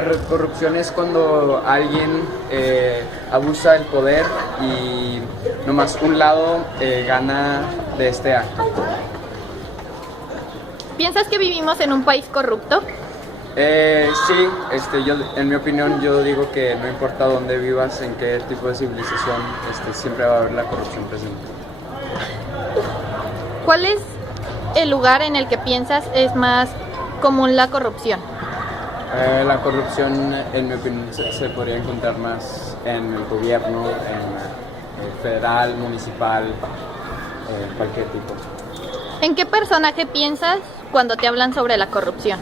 la corrupción es cuando alguien abusa del poder y nomás un lado gana de este acto. ¿Piensas que vivimos en un país corrupto? Sí, yo, en mi opinión, yo digo que no importa dónde vivas, en qué tipo de civilización, siempre va a haber la corrupción presente. ¿Cuál es el lugar en el que piensas es más común la corrupción? La corrupción, en mi opinión, se podría encontrar más en el gobierno, en federal, municipal, cualquier tipo. ¿En qué personaje piensas cuando te hablan sobre la corrupción?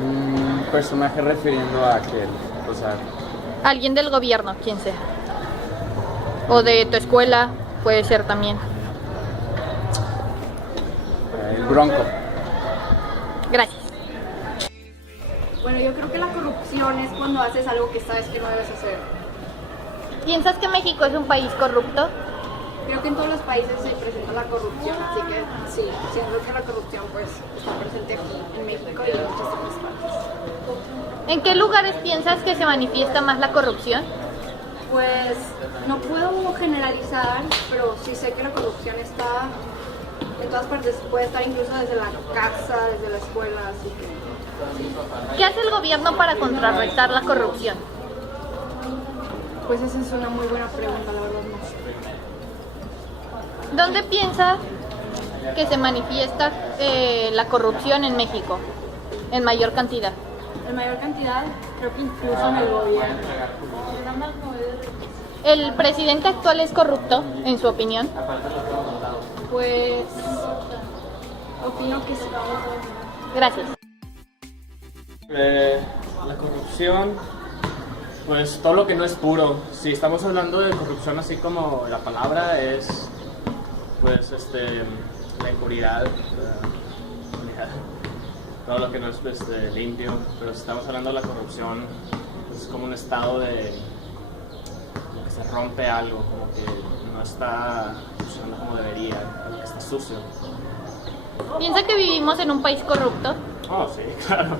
Un personaje refiriendo a aquel, o sea, Alguien del gobierno, quien sea. O de tu escuela, puede ser también. el Bronco. Gracias. Bueno, yo creo que la corrupción es cuando haces algo que sabes que no debes hacer. ¿Piensas que México es un país corrupto? Creo que en todos los países se presenta la corrupción, así que sí, siento que la corrupción pues está presente aquí en México y en muchas otras partes. ¿En qué lugares piensas que se manifiesta más la corrupción? Pues no puedo generalizar, pero sí sé que la corrupción está en todas partes, puede estar incluso desde la casa, desde la escuela, así que sí. ¿Qué hace el gobierno para contrarrestar la corrupción? Pues esa es una muy buena pregunta, la verdad no sé. ¿Dónde piensas que se manifiesta la corrupción en México en mayor cantidad? En mayor cantidad, creo que incluso en el gobierno. ¿El presidente actual es corrupto, en su opinión? Pues opino que sí. Gracias. La corrupción, pues todo lo que no es puro. Si estamos hablando de corrupción así como la palabra es, pues la impunidad, todo lo que no es limpio. Pero si estamos hablando de la corrupción, pues es como un estado de como que se rompe algo, como que no está funcionando como debería, como que está sucio. ¿Piensa que vivimos en un país corrupto? Oh, sí, claro.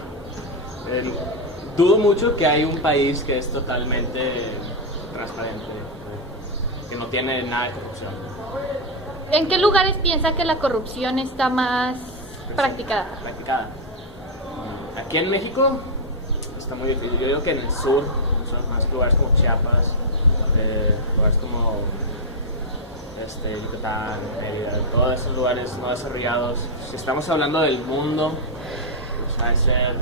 Dudo mucho que hay un país que es totalmente transparente, que no tiene nada de corrupción. ¿En qué lugares piensa que la corrupción está más practicada? Aquí en México está muy difícil. Yo digo que en el sur, son más lugares como Chiapas, lugares como Yucatán, Mérida, todos esos lugares no desarrollados. Si estamos hablando del mundo, pues va a ser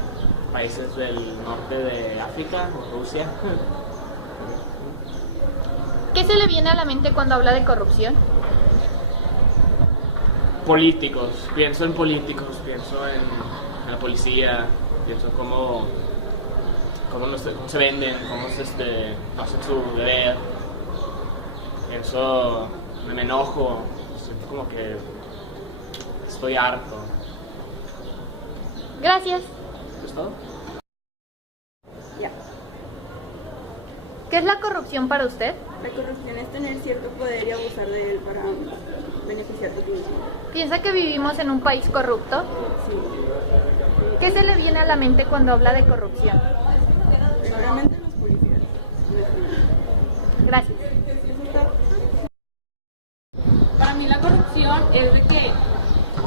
países del norte de África o Rusia. ¿Qué se le viene a la mente cuando habla de corrupción? Políticos, pienso en políticos, pienso en la policía, pienso cómo se venden, cómo no hacen su deber. Pienso, me enojo, siento como que estoy harto. Gracias. ¿Es todo? Ya. ¿Qué es la corrupción para usted? La corrupción es tener cierto poder y abusar de él para beneficiarte a ti mismo. ¿Piensa que vivimos en un país corrupto? Sí. ¿Qué se le viene a la mente cuando habla de corrupción? Seguramente los policías. Gracias. Para mí la corrupción es de que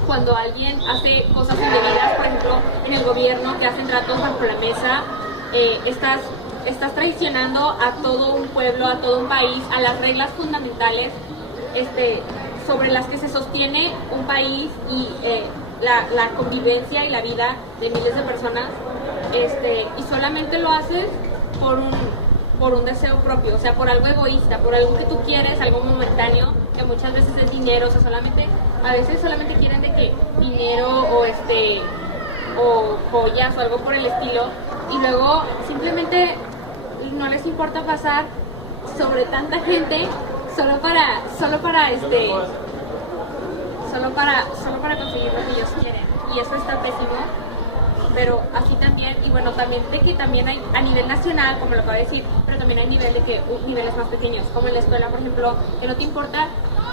cuando alguien hace cosas indebidas, por ejemplo, en el gobierno, que hacen tratos bajo la mesa, estás traicionando a todo un pueblo, a todo un país, a las reglas fundamentales sobre las que se sostiene un país y la convivencia y la vida de miles de personas, y solamente lo haces por un deseo propio, o sea, por algo egoísta, por algo que tú quieres, algo momentáneo, que muchas veces es dinero, o sea, a veces solamente quieren de que dinero o joyas o algo por el estilo, y luego simplemente no les importa pasar sobre tanta gente solo para conseguir lo que ellos quieren, y eso está pésimo. Pero así también, y bueno, también de que también hay a nivel nacional, como lo acabo de decir, pero también hay niveles más pequeños, como en la escuela, por ejemplo, que no te importa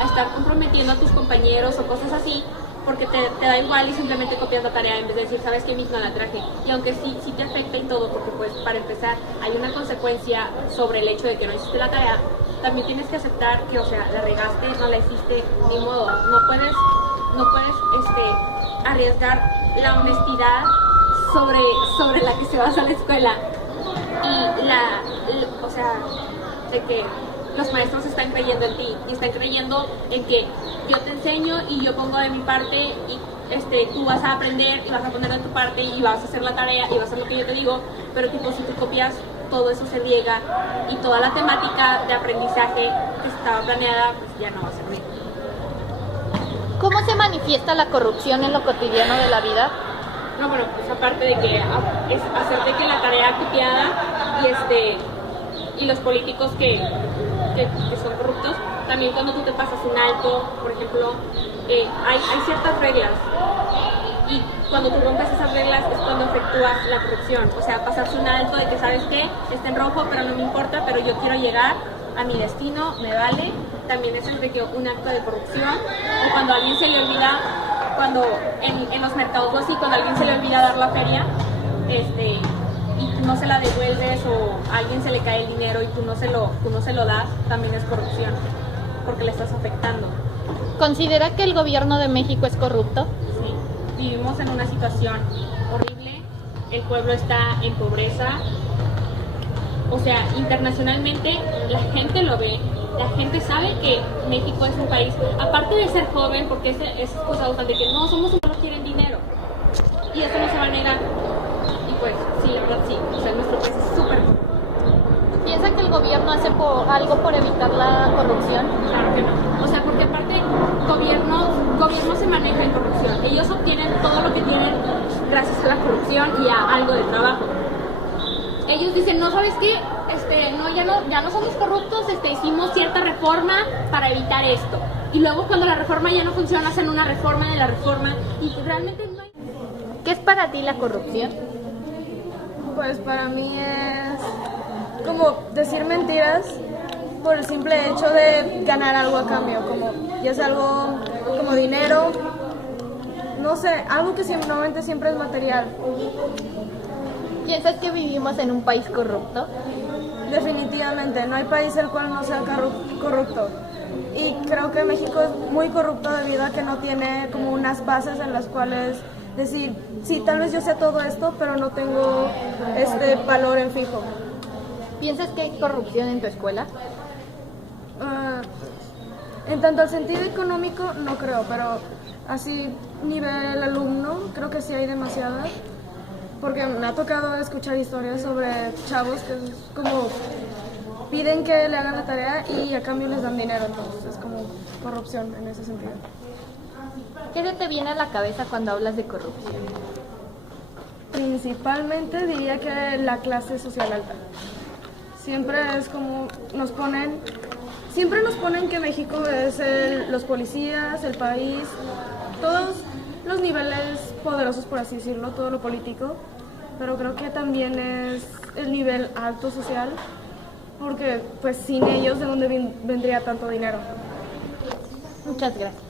estar comprometiendo a tus compañeros o cosas así, porque te da igual y simplemente copias la tarea en vez de decir, sabes que misma la traje. Y aunque sí te afecta y todo, porque pues para empezar hay una consecuencia sobre el hecho de que no hiciste la tarea, también tienes que aceptar que, o sea, la regaste, no la hiciste, ni modo, no puedes arriesgar la honestidad sobre la que se basa la escuela y o sea, de que los maestros están creyendo en ti y están creyendo en que yo te enseño y yo pongo de mi parte y tú vas a aprender y vas a poner de tu parte y vas a hacer la tarea y vas a hacer lo que yo te digo, pero tipo si tú copias todo eso se riega y toda la temática de aprendizaje que estaba planeada pues ya no va a servir. ¿Cómo se manifiesta la corrupción en lo cotidiano de la vida? No, bueno, pues aparte de que es hacerte que la tarea copiada y los políticos que son corruptos, también cuando tú te pasas un alto, por ejemplo, hay ciertas reglas y cuando tú rompes esas reglas es cuando efectúas la corrupción, o sea, pasarse un alto de que sabes que está en rojo pero no me importa, pero yo quiero llegar a mi destino, me vale, también es un acto de corrupción, o cuando a alguien se le olvida, cuando en los mercados o así, cuando a alguien se le olvida dar la feria, y tú no se la devuelves o a alguien se le cae el dinero y tú no se lo das, también es corrupción, porque le estás afectando. ¿Considera que el gobierno de México es corrupto? Sí, vivimos en una situación horrible, el pueblo está en pobreza, o sea, internacionalmente la gente lo ve, la gente sabe que México es un país, aparte de ser joven, porque es cosa de que no somos un pueblo que quieren dinero, y eso no se va a negar. Pues sí, la verdad sí, o sea, nuestro país es súper corrupto. ¿Piensa que el gobierno hace algo por evitar la corrupción? Claro que no, o sea, porque aparte gobierno se maneja en corrupción, ellos obtienen todo lo que tienen gracias a la corrupción y a algo de trabajo. Ellos dicen, no, ¿sabes qué? Ya no somos corruptos, hicimos cierta reforma para evitar esto. Y luego cuando la reforma ya no funciona, hacen una reforma de la reforma y realmente no hay... ¿Qué es para ti la corrupción? Pues para mí es como decir mentiras por el simple hecho de ganar algo a cambio, como ya sea algo como dinero, no sé, algo que normalmente siempre es material. ¿Piensas que vivimos en un país corrupto? Definitivamente, no hay país el cual no sea corrupto. Y creo que México es muy corrupto debido a que no tiene como unas bases en las cuales decir, sí, tal vez yo sé todo esto, pero no tengo valor en fijo. ¿Piensas que hay corrupción en tu escuela? En tanto al sentido económico, no creo, pero así nivel alumno, creo que sí hay demasiada. Porque me ha tocado escuchar historias sobre chavos que es como piden que le hagan la tarea y a cambio les dan dinero, entonces es como corrupción en ese sentido. ¿Qué se te viene a la cabeza cuando hablas de corrupción? Principalmente diría que la clase social alta. Siempre es como siempre nos ponen que México es los policías, el país, todos los niveles poderosos, por así decirlo, todo lo político, pero creo que también es el nivel alto social, porque pues sin ellos, ¿de dónde vendría tanto dinero? Muchas gracias.